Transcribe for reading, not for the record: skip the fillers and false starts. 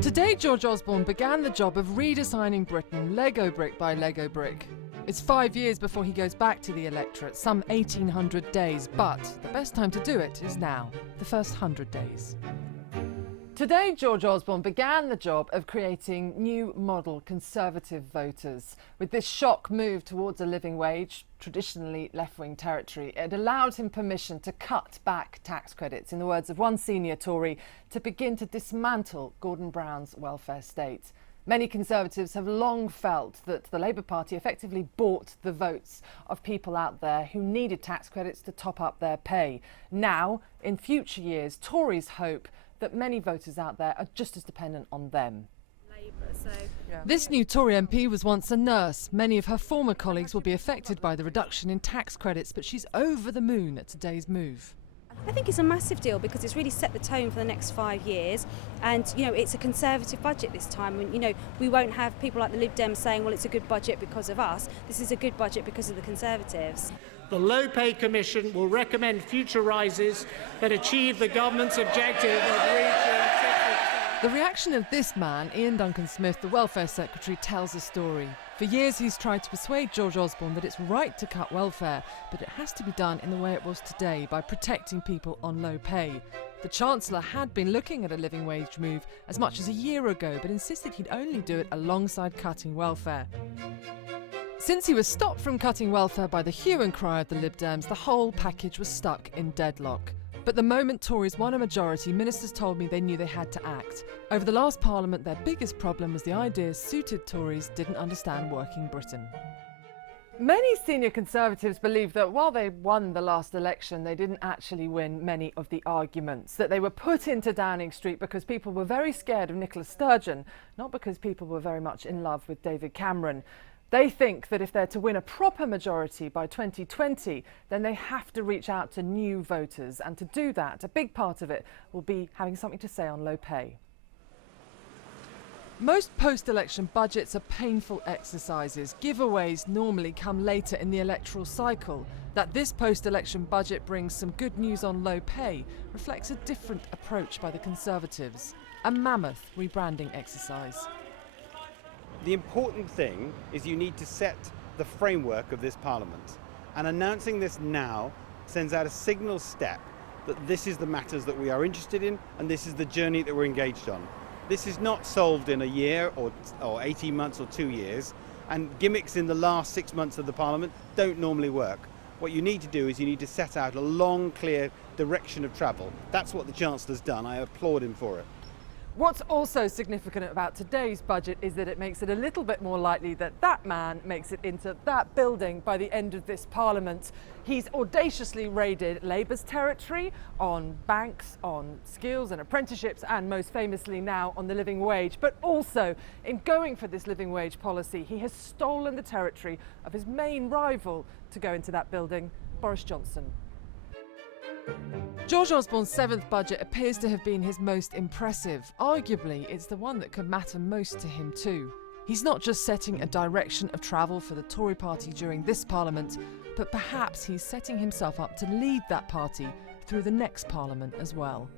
Today, George Osborne began the job of redesigning Britain Lego brick by Lego brick. It's 5 years before he goes back to the electorate, some 1,800 days, but the best time to do it is now, the first 100 days. Today, George Osborne began the job of creating new model Conservative voters. With this shock move towards a living wage, traditionally left-wing territory, it allowed him permission to cut back tax credits, in the words of one senior Tory, to begin to dismantle Gordon Brown's welfare state. Many Conservatives have long felt that the Labour Party effectively bought the votes of people out there who needed tax credits to top up their pay. Now, in future years, Tories hope that many voters out there are just as dependent on them. This new Tory MP was once a nurse. Many of her former colleagues will be affected by the reduction in tax credits, but she's over the moon at today's move. I think it's a massive deal because it's really set the tone for the next 5 years, and it's a Conservative budget this time, and we won't have people like the Lib Dems saying, well, it's a good budget because of us. This is a good budget because of the Conservatives. The Low Pay Commission will recommend future rises that achieve the government's objective of reaching. The reaction of this man, Iain Duncan Smith, the Welfare Secretary, tells a story. For years he's tried to persuade George Osborne that it's right to cut welfare, but it has to be done in the way it was today, by protecting people on low pay. The Chancellor had been looking at a living wage move as much as a year ago, but insisted he'd only do it alongside cutting welfare. Since he was stopped from cutting welfare by the hue and cry of the Lib Dems, the whole package was stuck in deadlock. But the moment Tories won a majority, ministers told me they knew they had to act. Over the last Parliament, their biggest problem was the ideas suited Tories didn't understand working Britain. Many senior Conservatives believe that while they won the last election, they didn't actually win many of the arguments, that they were put into Downing Street because people were very scared of Nicola Sturgeon, not because people were very much in love with David Cameron. They think that if they're to win a proper majority by 2020, then they have to reach out to new voters. And to do that, a big part of it will be having something to say on low pay. Most post-election budgets are painful exercises. Giveaways normally come later in the electoral cycle. That this post-election budget brings some good news on low pay reflects a different approach by the Conservatives. A mammoth rebranding exercise. The important thing is you need to set the framework of this Parliament. And announcing this now sends out a signal step that this is the matters that we are interested in and this is the journey that we're engaged on. This is not solved in a year or 18 months or 2 years, and gimmicks in the last 6 months of the Parliament don't normally work. What you need to do is you need to set out a long, clear direction of travel. That's what the Chancellor's done. I applaud him for it. What's also significant about today's budget is that it makes it a little bit more likely that that man makes it into that building by the end of this Parliament. He's audaciously raided Labour's territory on banks, on skills and apprenticeships, and most famously now on the living wage. But also, in going for this living wage policy, he has stolen the territory of his main rival to go into that building, Boris Johnson. George Osborne's 7th budget appears to have been his most impressive. Arguably, it's the one that could matter most to him too. He's not just setting a direction of travel for the Tory party during this Parliament, but perhaps he's setting himself up to lead that party through the next Parliament as well.